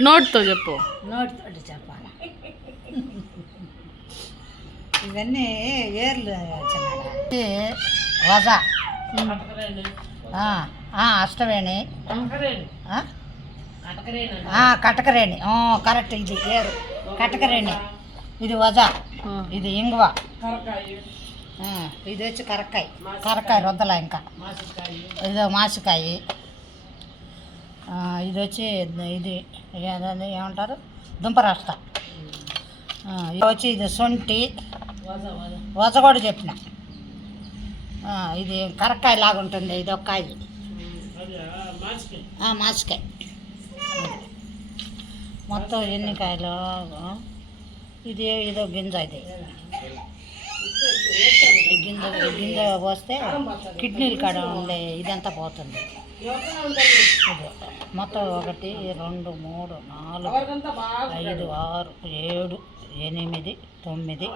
నోట్తో చెప్పు. నోటితోటి చెప్పాలి? ఇవన్నీ ఏర్లు వజ. అష్టవేణి. కటకరేణి. ఆ, కరెక్ట్ ఇది ఏరు. కటకరేణి. ఇది వజ. ఇది ఇంగువ. ఇది వచ్చి కరక్కాయ. కరక్కాయ రొద్దల ఇంకా. ఇది మాసికాయ. ఇది వచ్చి ఇది ఏమంటారు? దుంపరాష్ట ఆ, ఇది వచ్చి ఇది సొంటి వజ కూడా చెప్పిన. ఇది కరక్కాయ లాగా ఉంటుంది ఇది ఒక కాయ మాసికాయ. మొత్తం ఎన్ని కాయలు? ఇది ఇదో గింజ ఇది. గింజ గింజ పోస్తే కిడ్నీలు కాడ ఉండే ఇదంతా పోతుంది. మొత్తం ఒకటి రెండు మూడు నాలుగు ఐదు ఆరు ఏడు ఎనిమిది తొమ్మిది.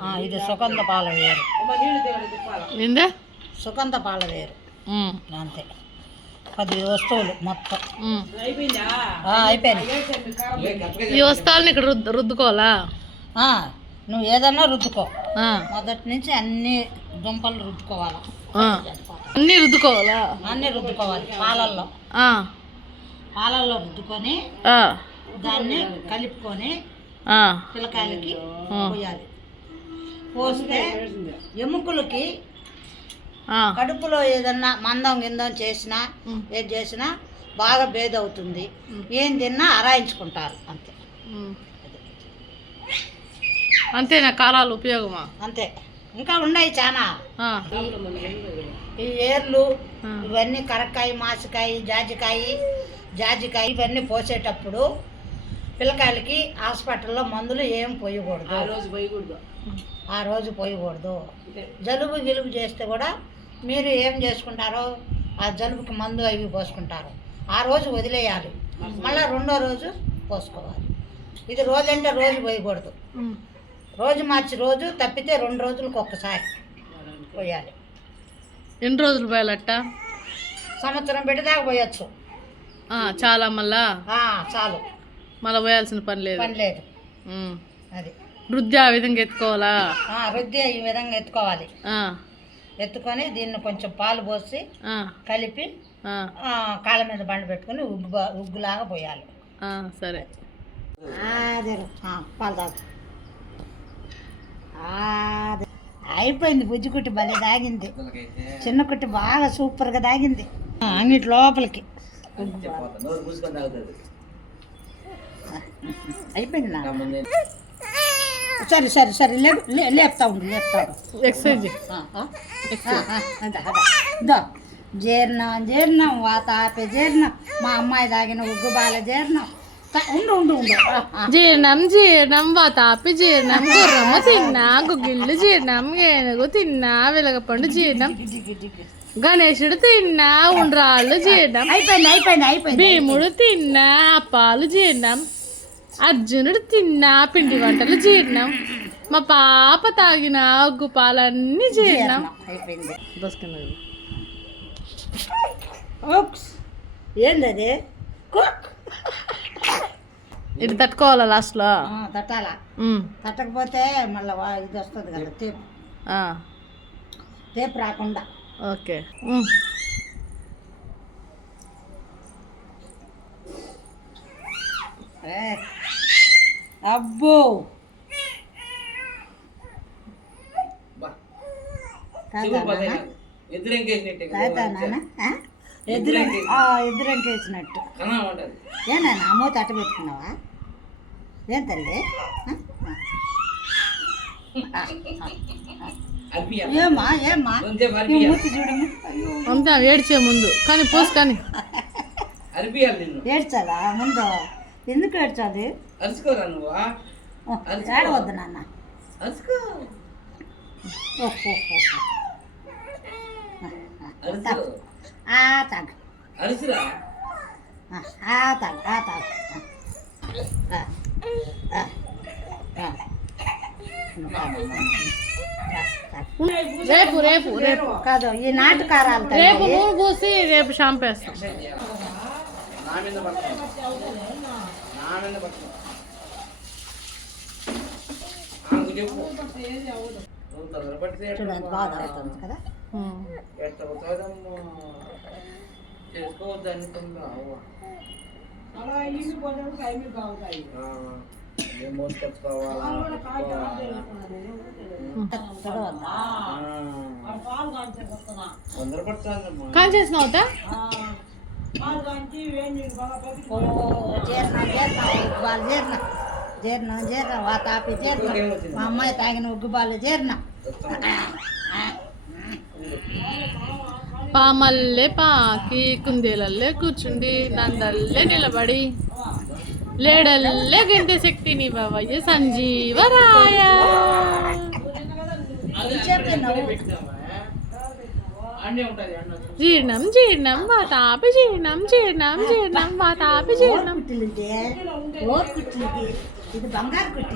ఆ, ఇది సుగంధ పాల వేరు. సుగంధ పాల వేరు. అంతే. పది వస్తువులు మొత్తం. అయిపోయినాయి ఈ వస్తాలని ఇక్కడ రుద్దు రుద్దుకోవాలా? ఆ, నువ్వు ఏదన్నా రుద్దుకో. మొదటి నుంచి అన్ని దుంపలు రుద్దుకోవాలి. అన్నీ రుద్దుకోవాలా? అన్నీ రుద్దుకోవాలి పాలల్లో. పాలల్లో రుద్దుకొని దాన్ని కలుపుకొని పిల్లకాయలకి. పోయాలి. పోస్తే ఎముకలకి. కడుపులో ఏదన్నా మందం గిందం చేసినా. ఏది చేసినా బాగా భేదవుతుంది. ఏం తిన్నా అరాయించుకుంటారు అంతే. అంతేనా కారాలు ఉపయోగమా? అంతే. ఇంకా ఉన్నాయి చాలా ఆ, ఈ ఏర్లు ఆ. ఇవన్నీ కరక్కాయ మాసికాయ జాజికాయ జాజికాయ ఇవన్నీ పోసేటప్పుడు పిల్లకాయలకి హాస్పిటల్లో మందులు ఏం పోయకూడదు. ఆ రోజు పోయకూడదు. జలుబు గిలుబు చేస్తే కూడా మీరు ఏం చేసుకుంటారో ఆ జలుబుకి మందు అవి పోసుకుంటారు. ఆ రోజు వదిలేయాలి. మళ్ళీ రెండో రోజు పోసుకోవాలి. ఇది రోజంటే రోజు పోయకూడదు. రోజు మార్చి రోజు తప్పితే రెండు రోజులకు ఒక్కసారి పోయాలి. ఎన్ని రోజులు పోయాలట్ట సంవత్సరం పెట్టేదాకా పోయొచ్చు. చాలా మళ్ళా? చాలు. మళ్ళీ పోయాల్సిన పని లేదు. పని లేదు. అది. వృద్ధి ఆ విధంగా ఎత్తుకోవాలా? రుద్ది ఈ విధంగా ఎత్తుకోవాలి. ఎత్తుకొని దీన్ని కొంచెం పాలు పోసి కలిపి కాళ్ళ మీద బండ పెట్టుకొని ఉగ్గు ఉగ్గులాగా పోయాలి. సరే. పాలు తాగు. అయిపోయింది బుజ్జి కుట్టి భలే తాగింది చిన్న కుట్టి బాగా సూపర్గా తాగింది అంగిటి లోపలికి. అయిపోయింది నా. సరే సరే సరే లేపుతా ఉండు లేపుతా ఎక్సర్సైజ్. ఇదో జీర్ణం జీర్ణం వాతాపి జీర్ణం మా అమ్మాయి తాగిన ఉగ్గు బాల జీర్ణం. ఉండు ఉండు ఉండు. ఆ, ఆ. జీర్ణం జీర్ణం వాతాపి జీర్ణం. గుర్రము తిన్నా గుగ్గిళ్ళు జీర్ణం ఏనుగు తిన్నా వెలగపండు జీర్ణం. గణేశుడు తిన్నా ఉండ్రాళ్ళు జీర్ణం. అయిపోయింది అయిపోయింది అయిపోయింది. భీముడు తిన్నా అప్పాలు జీర్ణం. అర్జునుడు తిన్నా పిండి వంటలు జీర్ణం. మా పాప తాగిన ఉగ్గు పాలన్నీ జీర్ణం అయిపోయింది. కుక్. ఇది తట్టుకోవాలా లాస్ట్లో ఆ, తట్టాలా? తట్టకపోతే మళ్ళీ ఇది వస్తుంది కదా తేపు ఆ, తేపు రాకుండా. ఓకే. అబ్బో. నాన్న? తాతా నాన్న? ఆ? ఎదురు ఆ, ఎదురంకేసినట్టు ఏనా అమ్మో తట్ట పెట్టుకున్నావా? ఏం తల్లి? ఏమ్మా ఈ మూతి చూడము అంతే ఏడ్చే ముందు. కానీ పోసు కానీ. ఏడ్చాలా? ముందు ఎందుకు ఏడ్చాది అరుచుకోరా నువ్వు? ఏడవద్దు నాన్న. అరుచుకో. ఓహో ఆ తాగు. అరుచురా ఆ, తాగు ఆ తాగు. ఆ, ఆ, ఆ. రేపు రేపు రేపు. కాదు ఈ నాటకారాలు రేపు. నూనె పూసి రేపు షాంపూ వేస్తాం. నా మీద పట్టుకో. నా మీద పట్టుకో. ఆమెకు చెప్పు. చూడండి బాగా అవుతుంది కదా? కాల్ చేసిన అవుతా ఓ జీర్ణం జీర్ణం ఉగ్గుబాలు జీర్ణం జీర్ణం జీర్ణం వాతాపి జీర్ణం మా అమ్మాయి తాగిన ఉగ్గుబాలు జీర్ణం పామల్లే పాకి కుందేలల్లే కూర్చుండి నందల్లే నిలబడి. లేడల్లే గెంతే శక్తిని బావయ్య సంజీవరాయ. జీర్ణం జీర్ణం వాతాపి జీర్ణం జీర్ణం జీర్ణం వాతాపి జీర్ణం. இது பங்கார் குட்டி